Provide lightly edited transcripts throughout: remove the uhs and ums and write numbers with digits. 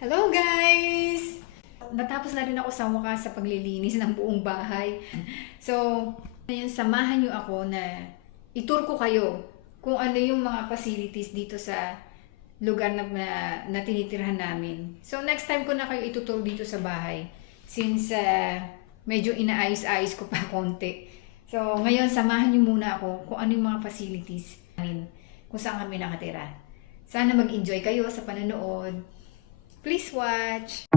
Hello guys! Natapos na rin ako sa wakas sa paglilinis ng buong bahay. So, ngayon samahan niyo ako na itur ko kayo kung ano yung mga facilities dito sa lugar na tinitirhan namin. So, next time ko na kayo itutur dito sa bahay since medyo inaayos-ayos ko pa konti. So, ngayon samahan niyo muna ako kung ano yung mga facilities namin, kung saan kami nakatira. Sana mag-enjoy kayo sa panonood. Please watch!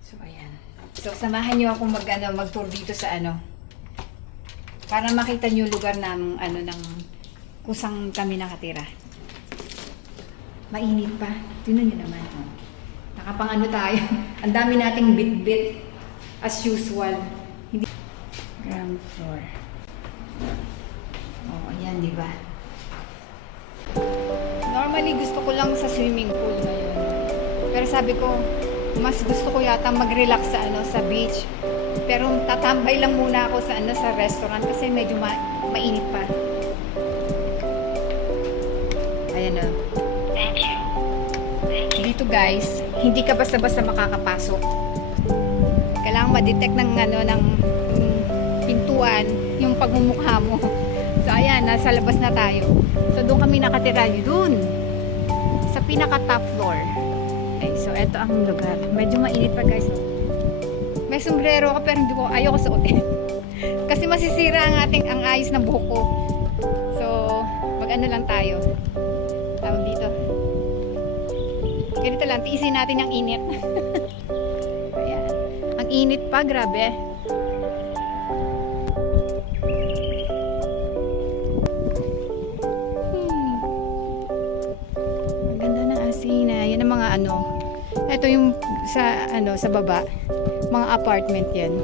So, ayan. So, samahan niyo ako mag-tour dito sa para makita niyo yung lugar ng kung saan kami nakatira. Mainit pa. Tingnan niyo naman. Oh. Nakapang tayo. Ang dami nating bit-bit as usual. Hindi ground floor. Oh, ayan, di ba? Normally gusto ko lang sa swimming pool ngayon. Pero sabi ko, mas gusto ko yata mag-relax sa beach. Pero tatambay lang muna ako sa restaurant kasi medyo mainit pa. Ayan o. Dito guys, hindi ka basta-basta makakapasok. Kailangan ma-detect ng pintuan yung pagmumukha mo. So ayan, nasa labas na tayo. So doon kami nakatira, doon sa pinaka-top floor. Okay, so eto ang lugar. Medyo mainit pa guys. May sombrero ka pero ayoko suotin. Kasi masisira ang ayos ng buhok ko. So, mag-ano lang tayo. Tawag dito. Ganito lang, tiisin natin ang init. Ayan. Ang init pa, grabe. Ang ganda ng asina. Yan ang mga ito yung sa baba. Mga apartment yan.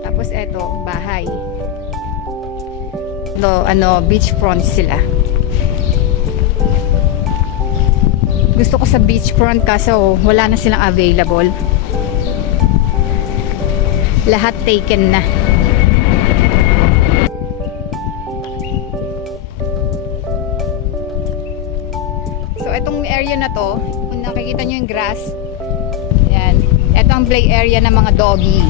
Tapos ito, bahay. Beachfront sila. Gusto ko sa beachfront kaso wala na silang available. Lahat taken na. So itong area na to, kung nakikita nyo yung grass, yan. Ito ang play area ng mga doggy.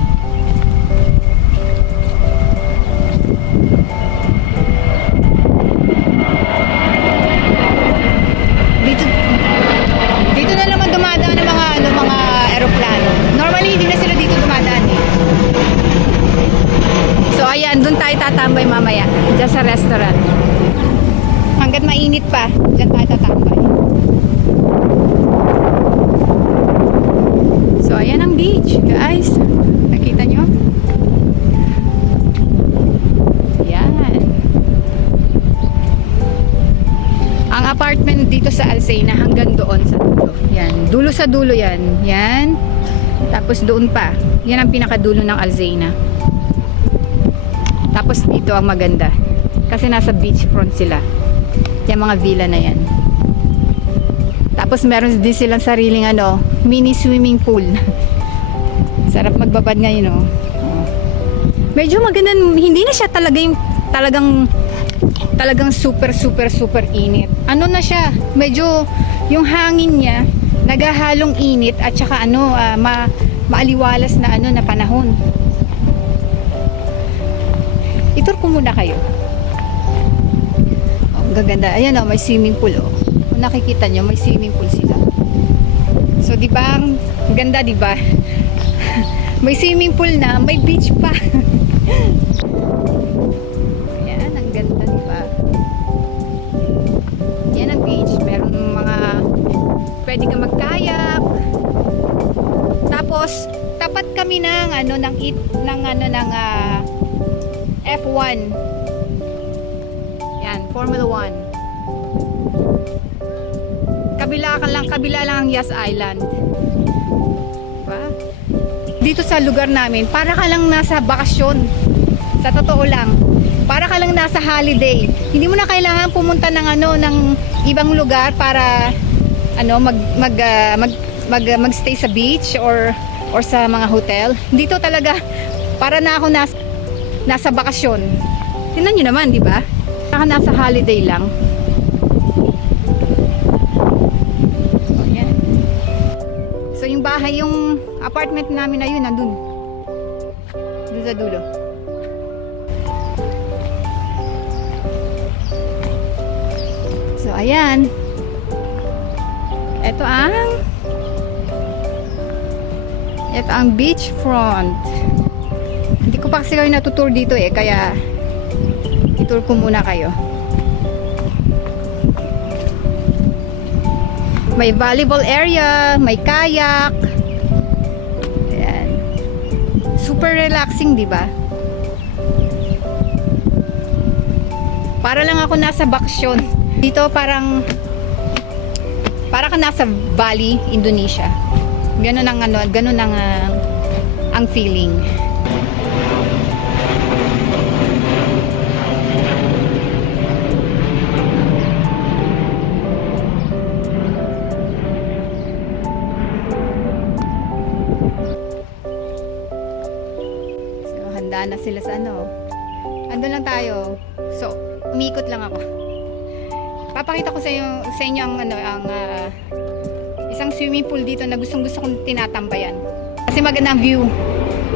Dito na naman dumadaan ng mga eroplano. Normally hindi na sila dito dumadaan eh. So ayan, doon tayo tatambay mamaya, dyan sa restaurant. Hanggat mainit pa, dyan tayo tatambay. So ayan ang beach, guys. Nakita nyo? Ang apartment dito sa Alsena hanggang doon sa dulo. Yan. Dulo sa dulo yan. Yan. Tapos doon pa. Yan ang pinakadulo ng Alsena. Tapos dito ang maganda. Kasi nasa beachfront sila. Yung mga villa na yan. Tapos meron din silang sariling mini swimming pool. Sarap magbabad ngayon oh. Medyo maganda. Hindi na siya talagang super init. Na siya, medyo yung hangin niya nagahalong init at saka maaliwalas na na panahon. Itur ko muna kayo. Oh, gaganda. Ayan may swimming pool oh. Kung nakikita nyo, may swimming pool sila. So, di ba? Ang ganda, di ba? May swimming pool na, may beach pa. Pwede ka magkayak. Tapos tapat kami ng F1. Yan, Formula 1. Kabila lang ang Yas Island. Diba? Dito sa lugar namin, para ka lang nasa bakasyon. Sa totoo lang. Para ka lang nasa holiday. Hindi mo na kailangan pumunta ng ibang lugar para ano magstay sa beach or sa mga hotel. Dito talaga para na ako nasa bakasyon. Tingnan niyo naman, di ba? Saka nasa holiday lang. Oh, yan. So yung bahay, yung apartment namin na yun, nandun. Doon sa dulo. So ayan. Ito ang beachfront. Hindi ko pa kasi kayo natutour dito kaya itour ko muna kayo. May volleyball area, may kayak. Ayan. Super relaxing, di ba? Para lang ako nasa bakasyon. Dito para ka nasa Bali, Indonesia. Ganun ang feeling. So, handa na sila sa Andun lang tayo. So, umikot lang ako. Papakita ko sa inyo ang isang swimming pool dito na gustong-gusto kong tinatambayan. Kasi magandang view.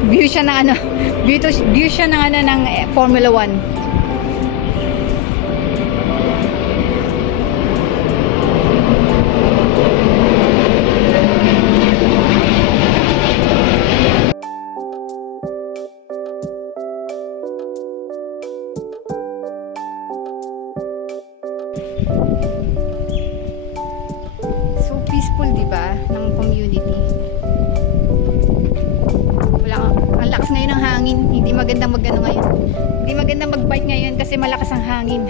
View siya ng view siya ng Formula 1. So peaceful, di ba, ng community. Ang lakas ngayon ng hangin. Hindi magandang ngayon. Hindi magandang mag-bike ngayon kasi malakas ang hangin.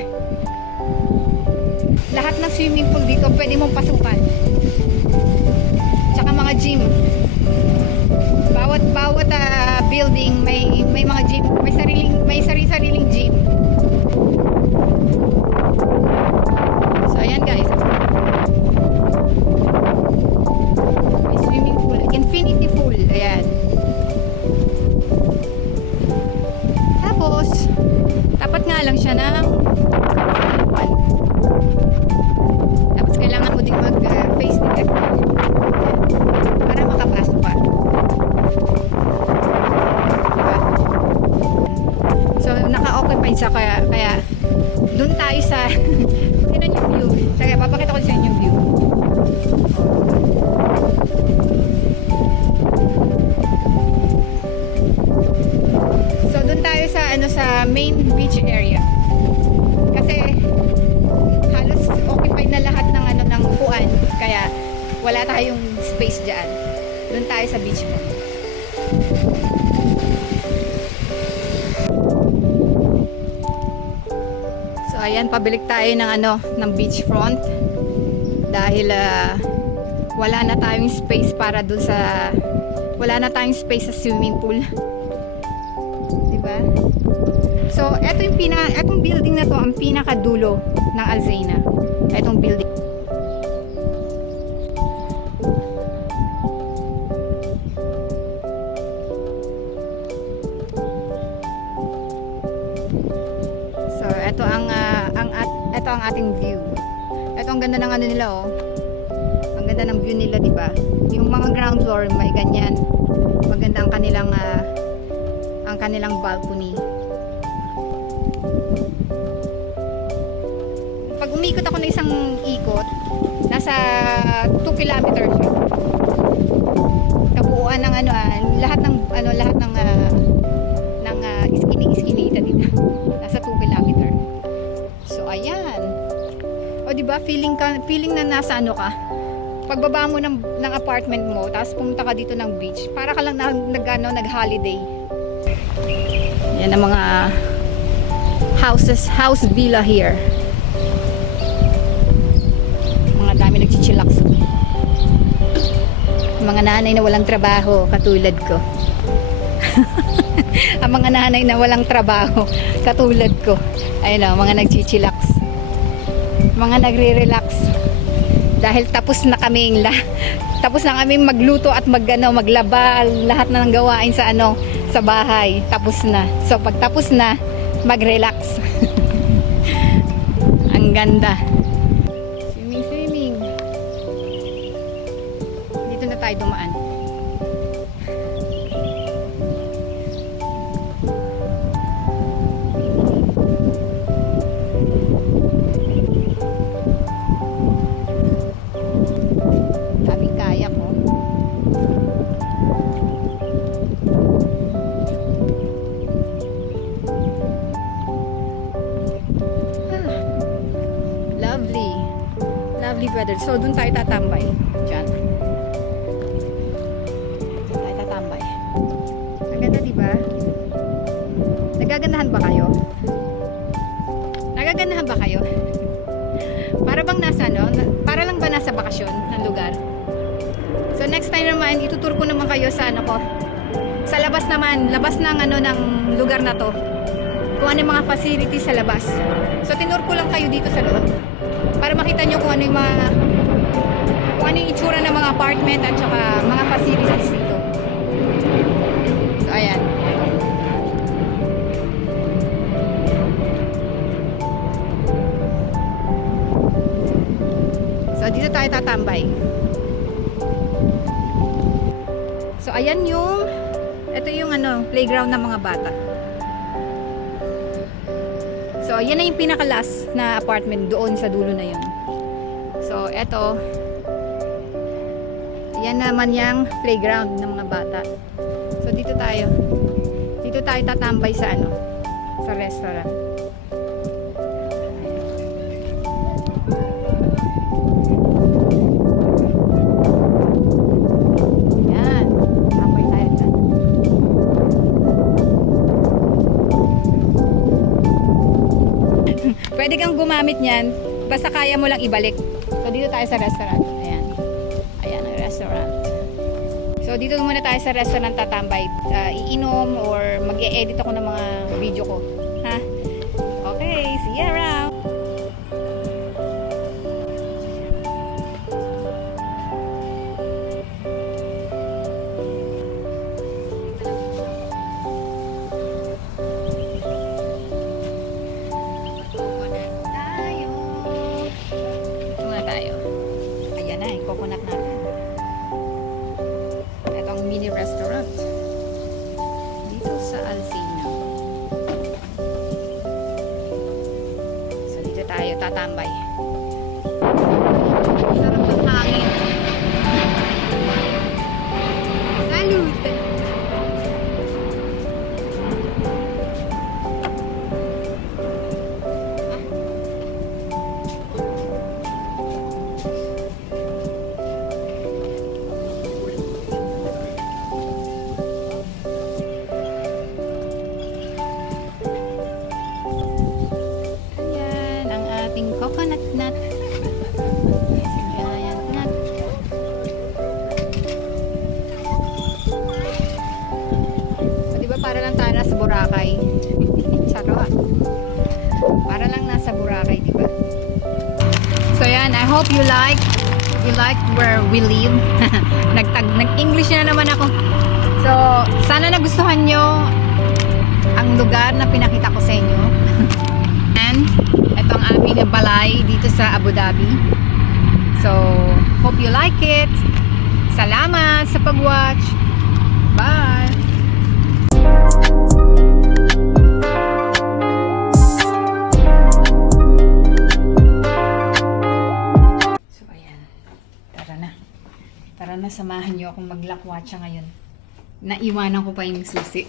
Lahat ng swimming pool dito pwede mong pasukan. Tsaka mga gym. Bawat building may mga gym, may sariling gym. So ayan guys. May swimming pool, infinity pool. Ayan. Tapos tapat nga lang siya ng one. Tapos kailangan mo din mag-face detector para makapasok ka. Diba? So naka-occupy siya kaya doon tayo sa tingnan yung view. Sige, papakita ko sa inyo yung view. So doon tayo sa main beach area. Kasi halos occupied na lahat ng upuan, kaya wala tayong space diyan. Doon tayo sa beach front. So ayan, pabalik tayo ng beach front dahil wala na tayong space sa swimming pool. Diba? So etong building na to ang pinakadulo ng Alzena. Etong building. So ito ang ating view. Ito ang ganda ng nila Ang ganda ng view nila, di ba? Yung mga ground floor may ganyan. Maganda ang kanilang balcony. Pag umikot ako ng isang ikot, nasa 2 kilometers siya. Kabuuan ng lahat ng iskinita dito. Nasa 2 kilometer. So ayan. O di ba feeling na nasa ka? Pagbaba mo ng apartment mo, tapos pumunta ka dito ng beach, para ka lang nag-holiday. Yan ang mga house villa here. Mga dami nagchichillax. Mga nanay na walang trabaho, katulad ko. Ang mga nanay na walang trabaho, katulad ko. Ayun mga nagchichillax. Mga nagre-relax. Dahil tapos na kaming magluto at maglaba, lahat na ng gawain sa bahay. Tapos na. So pag tapos na, mag-relax. Ang ganda. Swimming. Dito na tayo dumaan. Daming kayak oh. Lovely weather. So, dun tayo tatambay. Diyan. Dun tayo tatambay. Ang ganda, diba? Nagagandahan ba kayo? Nagagandahan ba kayo? Para bang nasa, para lang ba nasa bakasyon ng lugar? So, next time naman, itutur ko naman kayo sa sa labas naman. Labas ng ng lugar na to. Kung ano yung mga facilities sa labas. So, tinur ko lang kayo dito sa loob. Para makita nyo kung ano yung itsura ng mga apartment at saka mga facilities dito. So, ayan. So, dito tayo tatambay. So, ayan ito yung playground ng mga bata. So, yan na yung pinaka-last na apartment doon sa dulo na yun. So, eto. Yan naman yung playground ng mga bata. So, dito tayo. Dito tayo tatambay sa sa restaurant. Yan. Tambay tayo dyan. Pwede kang gumamit niyan, basta kaya mo lang ibalik. So, dito tayo sa restaurant. Ayan. Ayan ang restaurant. So, dito muna tayo sa restaurant tatambay. Iinom or mag-e-edit ako ng mga video ko. Ha? Okay, see you around! Coconut natin. Ito ang mini restaurant dito sa Alcina. So dito tayo tatambay. Sarap ng hangin. Salute! Coconut nut. Giant nut. So, diba para lang tayo nasa Boracay? Charot. Para lang nasa Boracay, diba? So, yan. I hope you liked where we live. Nag-English na naman ako. So, sana nagustuhan nyo ang lugar na pinakita ko sa inyo. And, ito ang aming balay dito sa Abu Dhabi. So, hope you like it. Salamat sa pag-watch. Bye! So, ayan. Tara na. Tara na, samahan nyo akong maglakwatsa ngayon. Naiwanan ko pa yung susi.